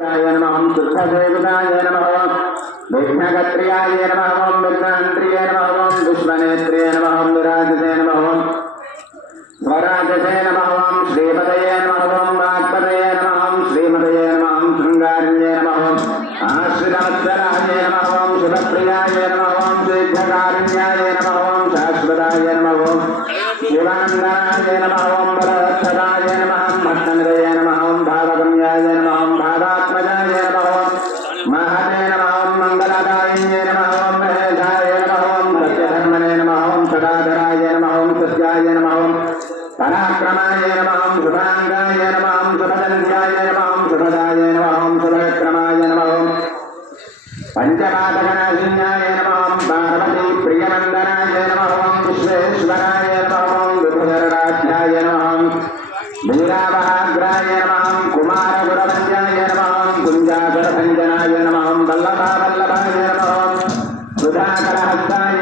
नमः शुद्धदेवताय नमः विघ्नकत्र्याय नमः विघ्नान्त्रिये नमः विश्वनेत्रिये नमः विराजते नमः स्वराजते नमः श्रीपतये नमः वाक्पतये नमः श्रीमतये नमः शृङ्गार्ये नमः आश्रितवत्सलाय नमः शुभप्रियाय नमः शीघ्रकारुण्याय नमः शाश्वताय नमः शिवाङ्गनाय नमः बलवत्सदाय नमः भक्तनिधये नमः भावगम्याय नमः भावात्मजाय नमः महते नमः मङ्गलदाय नमः महेशाय नमः सत्यधर्मणे नमः सदाधराय नमः सत्याय नमः पराक्रमाय नमः शुभाङ्गाय नमः शुभदन्त्याय नमः शुभदाय नमः शुभक्रमाय नमः पंचपादकनाशिन्याय नमः पार्वती प्रियनन्दनाय नमः विश्वेश्वराय नमः विभुधरराध्याय नमः वीरावहाग्राय नमः कुमारगुरवन्द्याय नमः कुञ्जागरभञ्जनाय नमः वल्लभावल्लभाय नमः सुधाकरहस्त